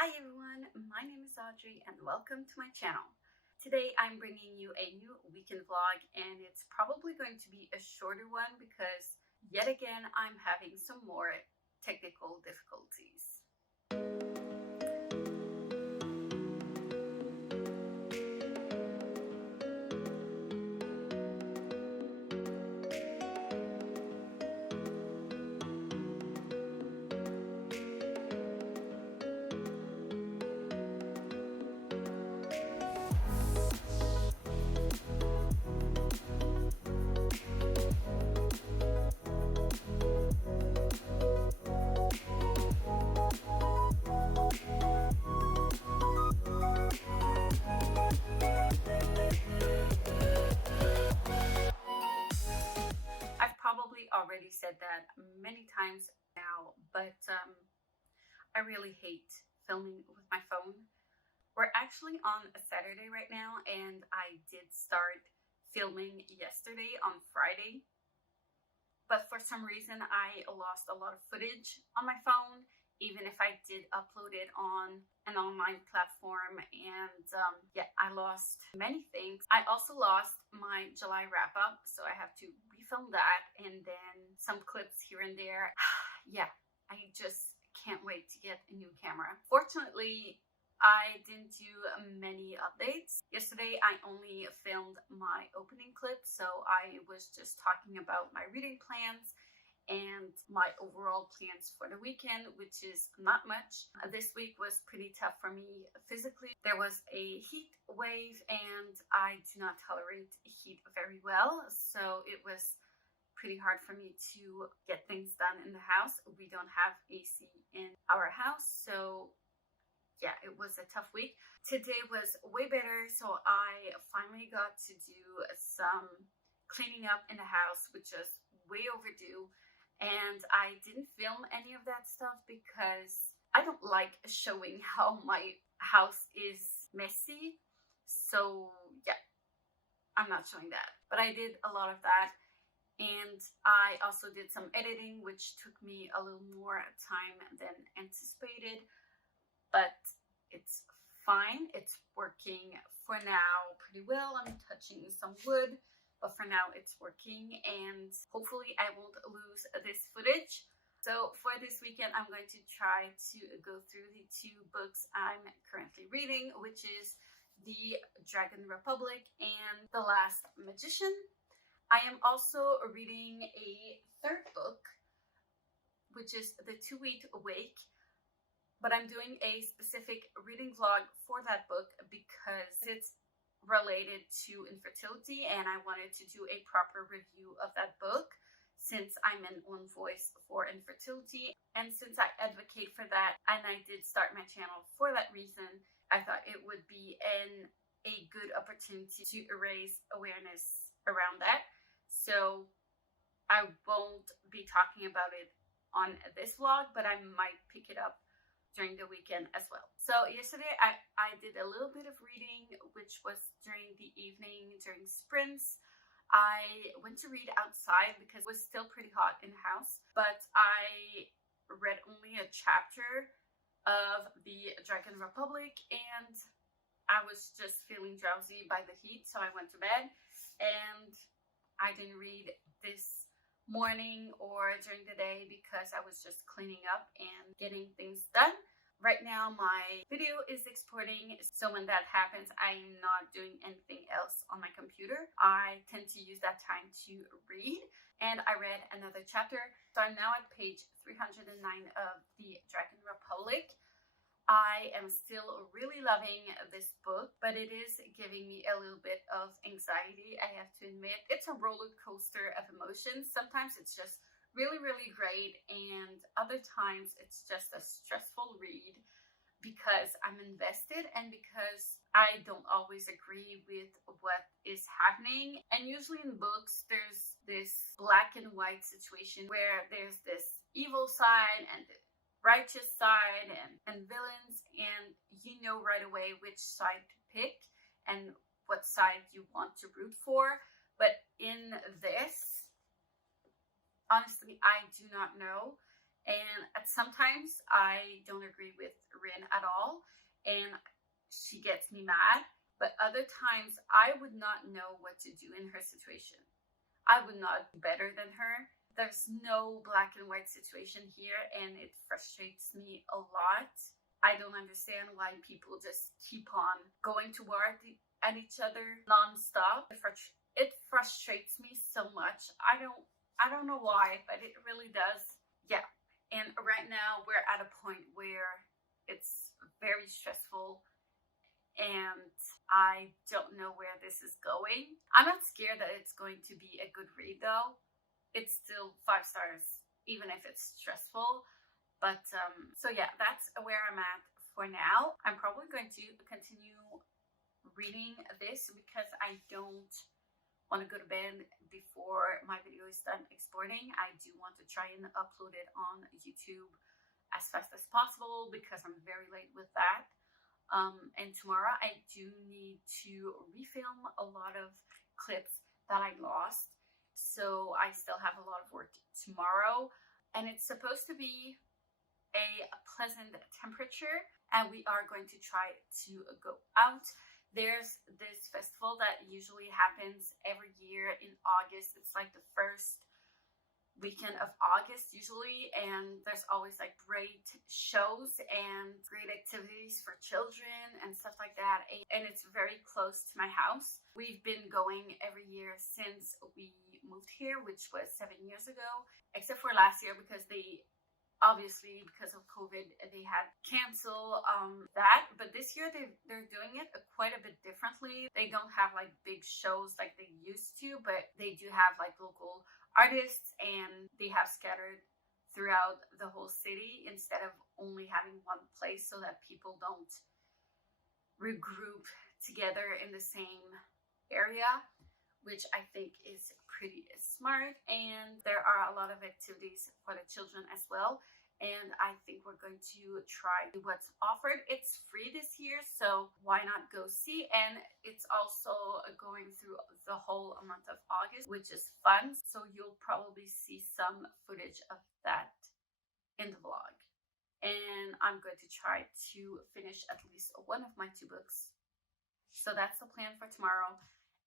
Hi everyone, my name is Audrey and welcome to my channel. Today I'm bringing you a new weekend vlog and it's probably going to be a shorter one because yet again I'm having some more technical difficulties. I've probably already said that many times now, but I really hate filming with my phone. We're actually on a Saturday right now and I did start filming yesterday on Friday. But for some reason I lost a lot of footage on my phone, even if I did upload it on an online platform. And yeah, I lost many things. I also lost my July wrap up, so I have to refilm that and then some clips here and there. Yeah, I just can't wait to get a new camera. Fortunately, I didn't do many updates. Yesterday, I only filmed my opening clip, so I was just talking about my reading plans and my overall plans for the weekend, which is not much. This week was pretty tough for me physically. There was a heat wave and I do not tolerate heat very well, so it was pretty hard for me to get things done in the house. We don't have AC in our house, so yeah, it was a tough week. Today was way better, so I finally got to do some cleaning up in the house, which is way overdue. And I didn't film any of that stuff because I don't like showing how my house is messy. So yeah, I'm not showing that. But I did a lot of that. And I also did some editing, which took me a little more time than anticipated. But it's fine. It's working for now pretty well. I'm touching some wood, but for now it's working and hopefully I won't lose this footage. So for this weekend, I'm going to try to go through the two books I'm currently reading, which is The Dragon Republic and The Last Magician. I am also reading a third book, which is The 2-Week Awake. But I'm doing a specific reading vlog for that book because it's related to infertility and I wanted to do a proper review of that book since I'm in One Voice for infertility. And since I advocate for that and I did start my channel for that reason, I thought it would be a good opportunity to raise awareness around that. So I won't be talking about it on this vlog, but I might pick it up during the weekend as well. So yesterday I did a little bit of reading, which was during the evening, during sprints. I went to read outside because it was still pretty hot in the house, but I read only a chapter of The Dragon Republic and I was just feeling drowsy by the heat, so I went to bed and I didn't read this morning or during the day because I was just cleaning up and getting things done. Right now my video is exporting, so when that happens I'm not doing anything else on my computer. I tend to use that time to read, and I read another chapter. So I'm now at page 309 of The Dragon Republic. I am still really loving this book, but it is giving me a little bit of anxiety, I have to admit. It's a roller coaster of emotions. Sometimes it's just really, really great, and other times it's just a stressful read because I'm invested and because I don't always agree with what is happening. And usually in books, there's this black and white situation where there's this evil side and righteous side and villains, and you know right away which side to pick and what side you want to root for. But in this, honestly, I do not know. And sometimes I don't agree with Rin at all. and she gets me mad. But other times I would not know what to do in her situation. I would not do better than her. There's no black and white situation here, and it frustrates me a lot. I don't understand why people just keep on going to war at each other nonstop. It frustrates me so much. I don't know why, but it really does. Yeah. And right now we're at a point where it's very stressful, and I don't know where this is going. I'm not scared that it's going to be a good read though. It's still 5 stars, even if it's stressful. But so yeah, that's where I'm at for now. I'm probably going to continue reading this because I don't want to go to bed before my video is done exporting. I do want to try and upload it on YouTube as fast as possible because I'm very late with that. And tomorrow I do need to refilm a lot of clips that I lost. So I still have a lot of work tomorrow, and it's supposed to be a pleasant temperature, and we are going to try to go out. There's this festival that usually happens every year in August. It's like the first weekend of August usually, and there's always like great shows and great activities for children and stuff like that, and it's very close to my house. We've been going every year since we moved here, which was 7 years ago, except for last year because obviously because of COVID they had cancel that, but this year they're doing it quite a bit differently. They don't have like big shows like they used to, but they do have like local artists, and they have scattered throughout the whole city instead of only having one place so that people don't regroup together in the same area, which I think is pretty smart. And there are a lot of activities for the children as well, and I think we're going to try what's offered. It's free this year, so why not go see? And it's also going through the whole month of August, which is fun, so you'll probably see some footage of that in the vlog. And I'm going to try to finish at least one of my 2 books. So that's the plan for tomorrow,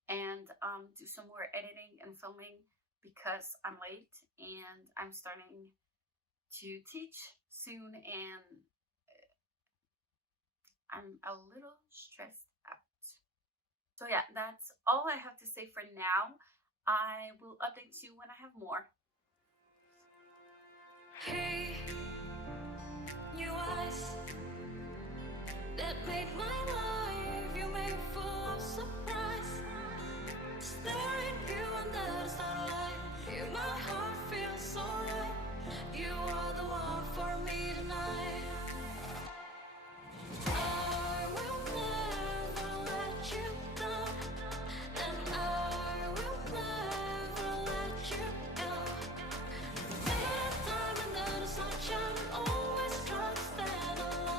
and do some more editing and filming because I'm late and I'm starting to teach soon, and I'm a little stressed out. So yeah, that's all I have to say for now. I will update you when I have more. Hey, new eyes that made my life, you made full of surprise. Staring you under the starlight, you, my heart feels so right. You are the one for me tonight. I will never let you down, and I will never let you go. Anytime under the sunshine, always try to stand alone.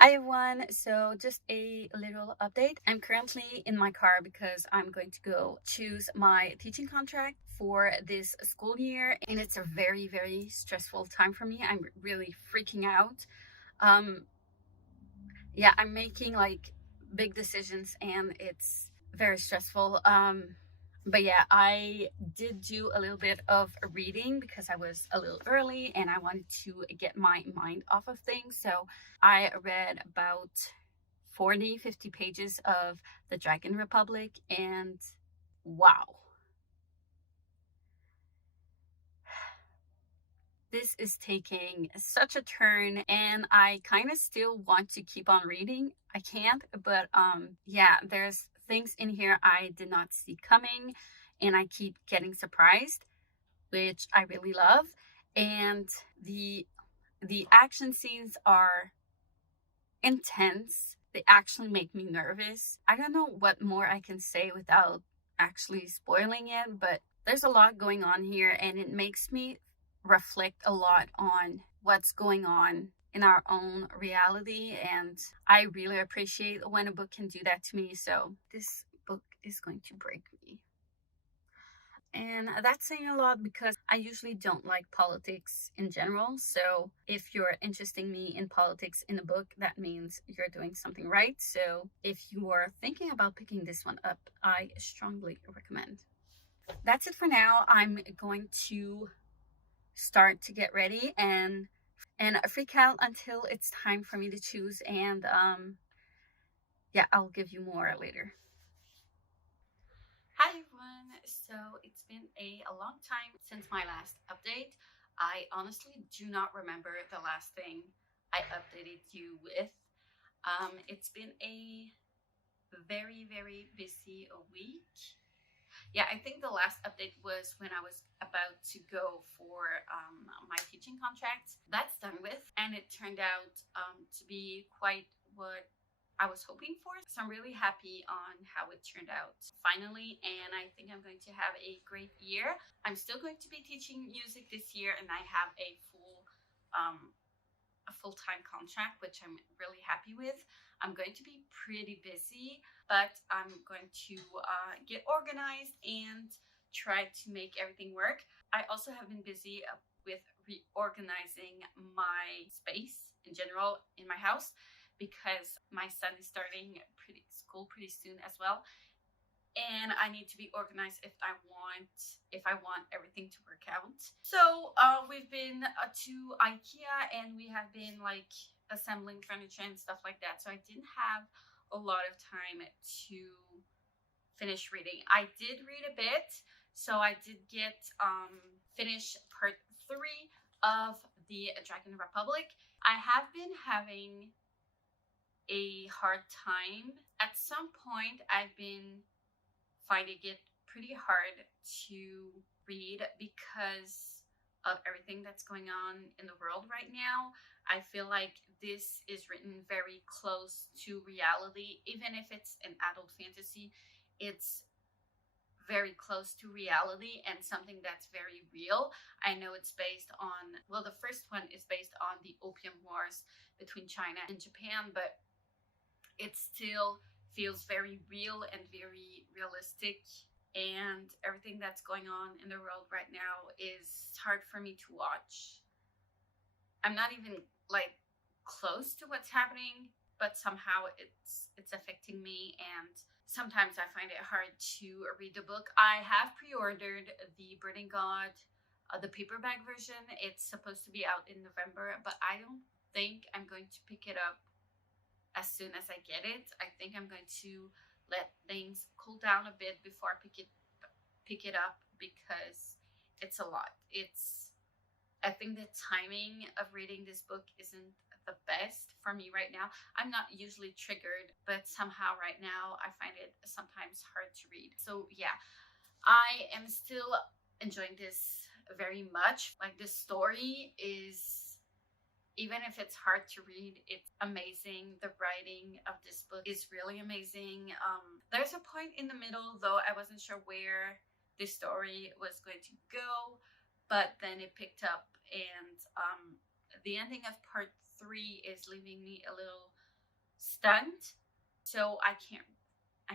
Hi everyone, so just a little update. I'm currently in my car because I'm going to go choose my teaching contract for this school year, and it's a very stressful time for me. I'm really freaking out. Um, yeah, I'm making like big decisions and it's very stressful. But yeah, I did do a little bit of reading because I was a little early and I wanted to get my mind off of things. So I read about 50 pages of The Dragon Republic, and wow, this is taking such a turn, and I kind of still want to keep on reading. I can't, but yeah, there's things in here I did not see coming, and I keep getting surprised, which I really love. And the action scenes are intense. They actually make me nervous. I don't know what more I can say without actually spoiling it, but there's a lot going on here, and it makes me reflect a lot on what's going on in our own reality. And I really appreciate when a book can do that to me. So this book is going to break me. And that's saying a lot because I usually don't like politics in general. So if you're interesting me in politics in a book, that means you're doing something right. So if you are thinking about picking this one up, I strongly recommend. That's it for now. I'm going to start to get ready and freak out until it's time for me to choose. And yeah, I'll give you more later. Hi everyone, so it's been a long time since my last update. I honestly do not remember the last thing I updated you with. It's been a very busy week. Yeah, I think the last update was when I was about to go for my teaching contract. That's done with, and it turned out to be quite what I was hoping for. So I'm really happy on how it turned out finally, and I think I'm going to have a great year. I'm still going to be teaching music this year, and I have a full-time contract, which I'm really happy with. I'm going to be pretty busy, but I'm going to get organized and try to make everything work. I also have been busy with reorganizing my space in general in my house because my son is starting school pretty soon as well, and I need to be organized if I want everything to work out. So we've been to IKEA, and we have been like assembling furniture and stuff like that. So I didn't have a lot of time to finish reading. I did read a bit, so I did get finish part 3 of the Dragon Republic. I have been having a hard time. At some point, I've been finding it pretty hard to read because of everything that's going on in the world right now. I feel like this is written very close to reality. Even if it's an adult fantasy, it's very close to reality and something that's very real. I know it's based on, well, the first one is based on the Opium Wars between China and Japan, but it still feels very real and very realistic, and everything that's going on in the world right now is hard for me to watch. I'm not even like close to what's happening, but somehow it's affecting me, and sometimes I find it hard to read the book. I have pre-ordered the Burning God, the paperback version. It's supposed to be out in November, but I don't think I'm going to pick it up as soon as I get it. I think I'm going to let things cool down a bit before I pick it up because it's a lot. I think the timing of reading this book isn't the best for me right now. I'm not usually triggered, but somehow right now I find it sometimes hard to read. So yeah, I am still enjoying this very much. Like, the story is, even if it's hard to read, it's amazing. The writing of this book is really amazing. There's a point in the middle, though, I wasn't sure where the story was going to go, but then it picked up, and the ending of part 3 is leaving me a little stunned. So I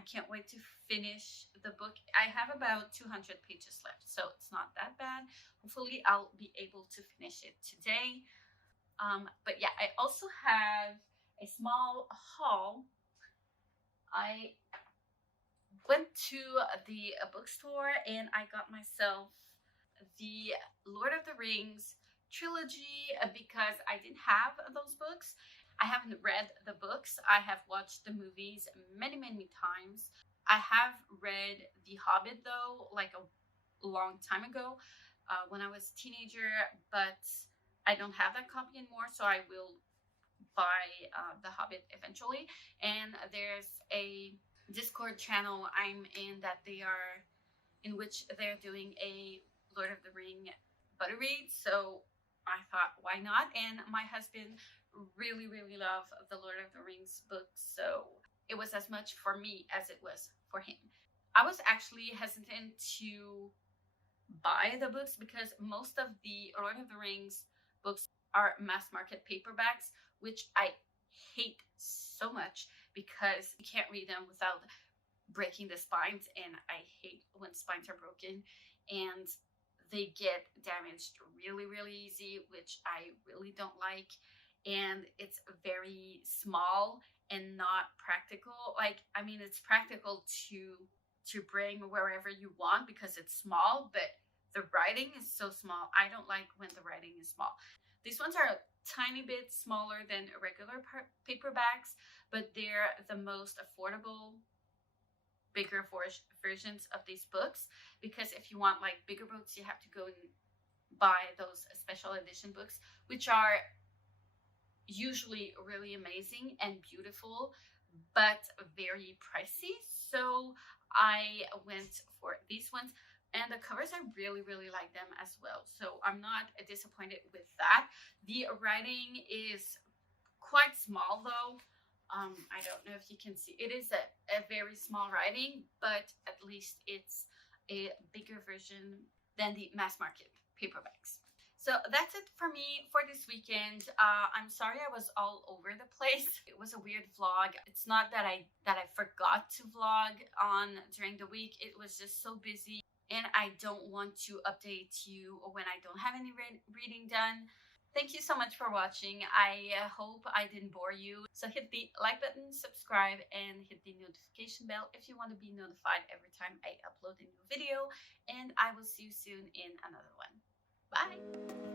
can't wait to finish the book. I have about 200 pages left, so it's not that bad. Hopefully I'll be able to finish it today. But yeah, I also have a small haul. I went to the bookstore and I got myself the Lord of the Rings trilogy because I didn't have those books. I haven't read the books. I have watched the movies many, many times. I have read The Hobbit though, like a long time ago when I was a teenager, but I don't have that copy anymore, so I will buy The Hobbit eventually. And there's a Discord channel I'm in that they are in which they're doing a Lord of the Ring buddy read. So I thought, why not? And my husband really, really loved the Lord of the Rings books, so it was as much for me as it was for him. I was actually hesitant to buy the books because most of the Lord of the Rings books are mass market paperbacks, which I hate so much because you can't read them without breaking the spines, and I hate when spines are broken and they get damaged really, really easy, which I really don't like. And it's very small and not practical. Like, I mean, it's practical to bring wherever you want because it's small, but the writing is so small. I don't like when the writing is small. These ones are a tiny bit smaller than regular paperbacks, but they're the most affordable, bigger versions of these books, because if you want like bigger books, you have to go and buy those special edition books, which are usually really amazing and beautiful, but very pricey. So I went for these ones, and the covers, I really, really like them as well. So I'm not disappointed with that. The writing is quite small though. I don't know if you can see. It is a very small writing, but at least it's a bigger version than the mass market paperbacks. So that's it for me for this weekend. I'm sorry I was all over the place. It was a weird vlog. It's not that I forgot to vlog on during the week. It was just so busy, and I don't want to update you when I don't have any reading done. Thank you so much for watching. I hope I didn't bore you. So hit the like button, subscribe, and hit the notification bell if you want to be notified every time I upload a new video. And I will see you soon in another one. Bye!